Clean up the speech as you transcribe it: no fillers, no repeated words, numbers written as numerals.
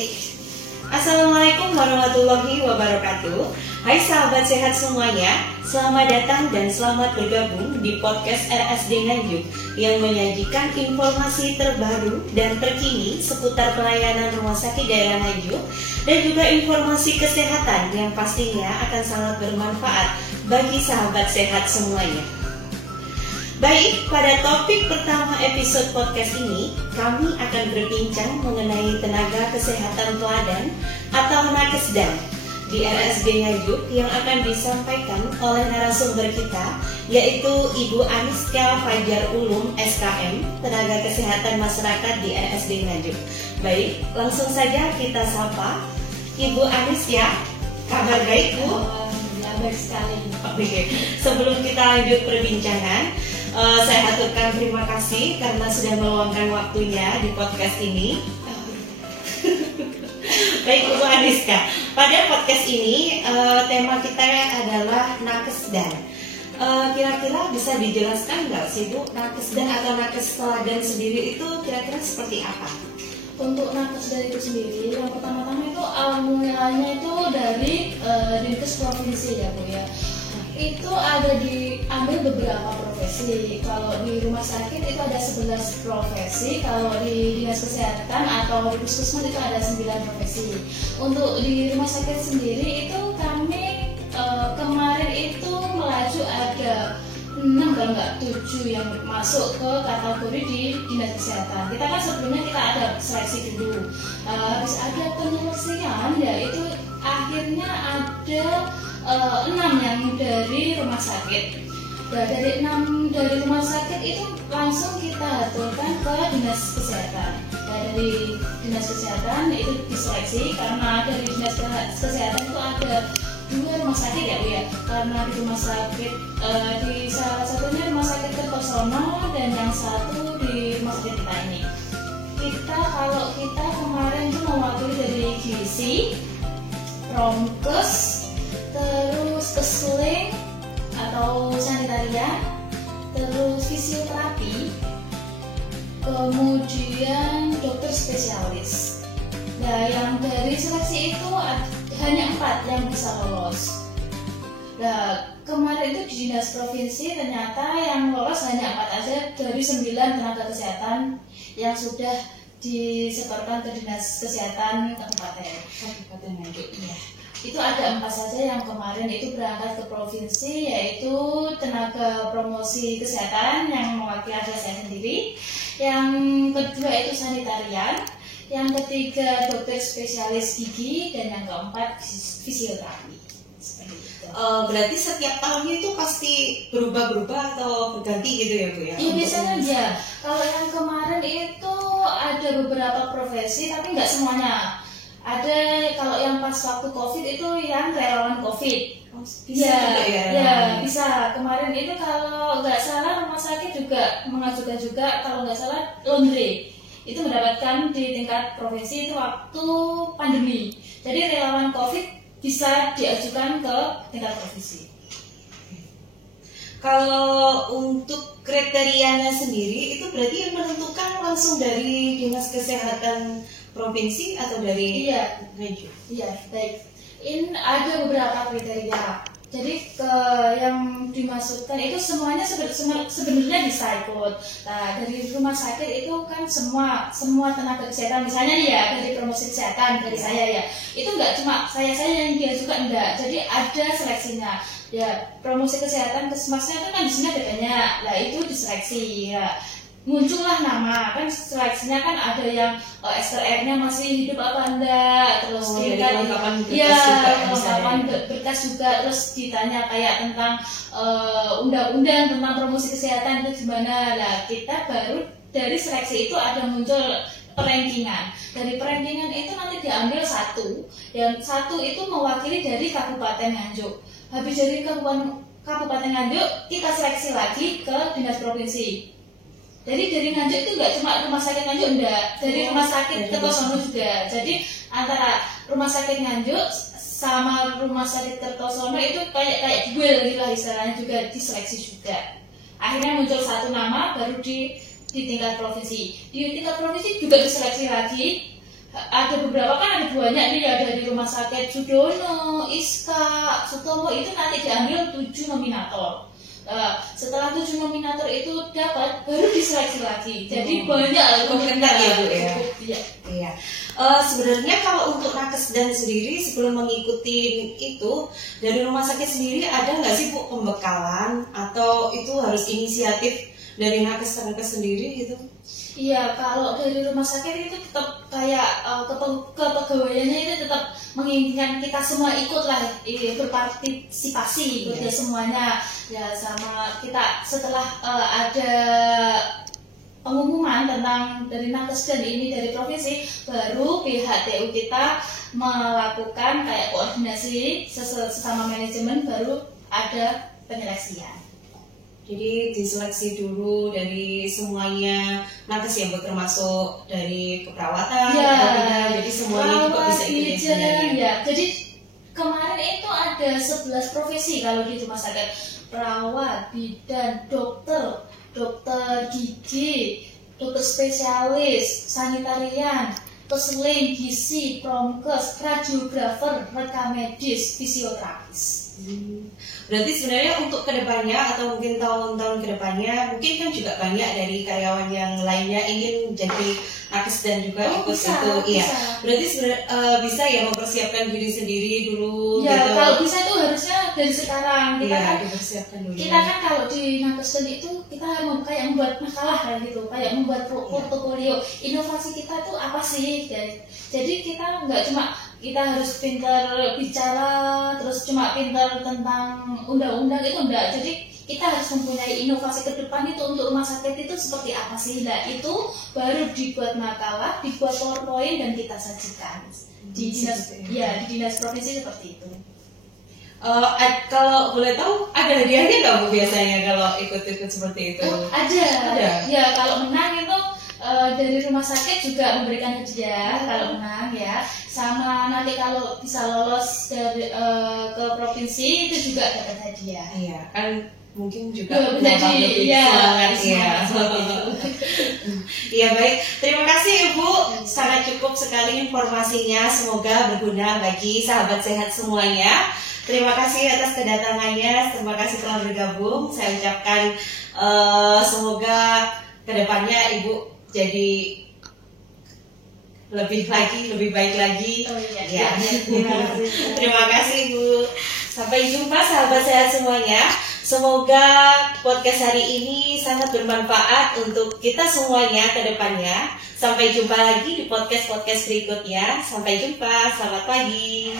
Oke. Assalamualaikum warahmatullahi wabarakatuh. Hai sahabat sehat semuanya, selamat datang dan selamat bergabung di podcast RSD Nganjuk yang menyajikan informasi terbaru dan terkini seputar pelayanan rumah sakit daerah Nganjuk dan juga informasi kesehatan yang pastinya akan sangat bermanfaat bagi sahabat sehat semuanya. Baik, pada topik pertama episode podcast ini, kami akan berbincang mengenai tenaga kesehatan teladan atau nakesdan di RSD Nganjuk yang akan disampaikan oleh narasumber kita, yaitu Ibu Aniska Fajar Ulum SKM, tenaga kesehatan masyarakat di RSD Nganjuk. Baik, langsung saja kita sapa Ibu Aniska. Kabar baik, Bu? Baik sekali. Oke, sebelum kita lanjut perbincangan, saya aturkan terima kasih karena sudah meluangkan waktunya di podcast ini. Baik, Ibu Aniska, pada podcast ini tema kita adalah nakesdan. Kira-kira bisa dijelaskan nggak sih, Bu, nakesdan atau nakes teladan sendiri itu kira-kira seperti apa? Untuk nakesdan itu sendiri, yang pertama-tama itu mulanya itu dari Dinkes Provinsi ya Bu ya. Itu ada diambil beberapa profesi. Kalau di rumah sakit itu ada 11 profesi, kalau di dinas kesehatan atau di puskesmas itu ada 9 profesi. Untuk di rumah sakit sendiri itu kami kemarin itu melaju ada 6 kalau nggak 7 yang masuk ke kategori di dinas kesehatan. Kita kan sebelumnya kita ada seleksi dulu, habis ada penyeleksian, yaitu akhirnya ada 6 yang dari rumah sakit. Nah, dari 6 dari rumah sakit itu langsung kita aturkan ke dinas kesehatan. Nah, dari dinas kesehatan itu diseleksi karena dari dinas kesehatan itu ada 2 rumah sakit ya Bu ya. Karena di rumah sakit di salah satunya rumah sakit Kertosono dan yang satu di rumah sakit kita ini. Kalau kita kemarin itu mewakili dari gizi, promkes, terus keseling atau sanitarian, terus fisioterapi, kemudian dokter spesialis. Nah, yang dari seleksi itu hanya 4 yang bisa lolos. Nah, kemarin itu di dinas provinsi ternyata yang lolos hanya 4 aja dari 9 tenaga kesehatan yang sudah disetorkan ke dinas kesehatan Kabupaten Nganjuk. Ya. Itu ada 4 saja yang kemarin itu berangkat ke provinsi, yaitu tenaga promosi kesehatan yang mewakili saya sendiri, yang kedua itu sanitarian, yang ketiga dokter spesialis gigi, dan yang keempat fisioterapi. Seperti itu. Berarti setiap tahunnya itu pasti berubah-berubah atau berganti gitu ya, Bu ya? Iya, biasanya ya. Kalau yang kemarin itu ada beberapa profesi tapi nggak semuanya. Ada kalau yang pas waktu COVID itu yang relawan COVID. Iya, bisa. Kemarin itu kalau nggak salah rumah sakit juga mengajukan juga, kalau nggak salah laundry itu mendapatkan di tingkat provinsi itu waktu pandemi. Jadi relawan COVID bisa diajukan ke tingkat provinsi. Kalau untuk kriterianya sendiri itu berarti yang menentukan langsung dari dinas kesehatan provinsi atau dari Nganjuk? Iya, baik. Ini ada beberapa kriteria. Jadi yang dimasukkan itu semuanya sebenarnya bisa ikut. Nah, dari rumah sakit itu kan semua tenaga kesehatan, misalnya ya dari promosi kesehatan dari saya ya, itu nggak cuma saya yang diajukan, enggak. Jadi ada seleksinya. Ya, promosi kesehatan kesmasnya itu kan di sini ada banyak. Nah, itu diseleksi ya. Muncullah nama, kan seleksinya kan ada yang STR-nya masih hidup apa enggak, terus kelengkapan berkas juga, terus ditanya kayak tentang undang-undang tentang promosi kesehatan itu gimana. Nah, kita baru dari seleksi itu ada muncul perankingan. Dari perankingan itu nanti diambil 1, yang 1 itu mewakili dari Kabupaten Nganjuk. Habis dari Kabupaten Nganjuk kita seleksi lagi ke dinas provinsi. Jadi dari Nganjuk itu nggak cuma rumah sakit Nganjuk, enggak, dari rumah sakit Kertosono juga. Jadi antara rumah sakit Nganjuk sama rumah sakit Kertosono itu kayak duel gitu lah istilahnya, juga diseleksi juga. Akhirnya muncul 1 nama baru di tingkat provinsi. Di tingkat provinsi juga diseleksi lagi. ada beberapa kan ada banyak nih ya dari Rumah Sakit Sudono, Iska, Sutomo itu nanti diambil 7 nominator. Setelah 7 nominator itu dapat baru diseleksi lagi. Jadi banyak komentar ya Bu ya. Iya. Sebenarnya kalau untuk nakes dan sendiri sebelum mengikuti itu dari rumah sakit sendiri ada nggak sih Bu pembekalan atau itu harus inisiatif dari nakes sendiri gitu? Iya, kalau dari rumah sakit itu tetap kayak kepegawaiannya itu tetap menginginkan kita semua ikutlah berpartisipasi ikut ya semuanya ya, sama kita setelah ada pengumuman tentang dari nakes dan ini dari provinsi, baru pihak TU kita melakukan kayak koordinasi sesama manajemen, baru ada penyeleksian. Jadi diseleksi dulu dari semuanya nakes ya Bu, termasuk dari keperawatan ya, jadi semuanya juga bisa ikut ya. Jadi kemarin itu ada 11 profesi kalau di rumah sakit: perawat, bidan, dokter gigi, dokter spesialis, sanitarian, peseling, gizi, promkes, radiografer, rekam medis, fisioterapis. Berarti sebenarnya untuk kedepannya atau mungkin tahun-tahun kedepannya mungkin kan juga banyak dari karyawan yang lainnya ingin jadi nakes dan juga ikut bisa, itu. Iya. Bisa. Berarti bisa ya mempersiapkan diri sendiri dulu. Ya gitu. kalau bisa itu harusnya dari sekarang. Kita ya, kan dipersiapkan dulu. Kita kan kalau di nakes itu kita kayak membuat makalah kayak gitu, kayak membuat portofolio. Inovasi kita itu apa sih? Jadi kita nggak cuma kita harus pintar bicara, terus cuma pintar tentang undang-undang itu enggak. Jadi kita harus mempunyai inovasi ke depan itu untuk rumah sakit itu seperti apa sih. Nah itu baru dibuat makalah, dibuat PowerPoint dan kita sajikan di dinas provinsi seperti itu. Kalau boleh tahu ada hadiahnya nggak Bu biasanya kalau ikut-ikut seperti itu? Ada. Ya kalau menang itu dari rumah sakit juga memberikan hadiah kalau menang ya, sama nanti kalau bisa lolos dari ke provinsi itu juga dapat hadiah. Iya kan mungkin juga menjadi semangat ya. Iya baik, terima kasih Ibu, sangat cukup sekali informasinya, semoga berguna bagi sahabat sehat semuanya. Terima kasih atas kedatangannya, terima kasih telah bergabung. Saya ucapkan semoga kedepannya Ibu jadi lebih baik lagi. Ya. Terima kasih Bu. Sampai jumpa sahabat sehat semuanya. Semoga podcast hari ini sangat bermanfaat untuk kita semuanya ke depannya. Sampai jumpa lagi di podcast berikutnya. Sampai jumpa, selamat pagi.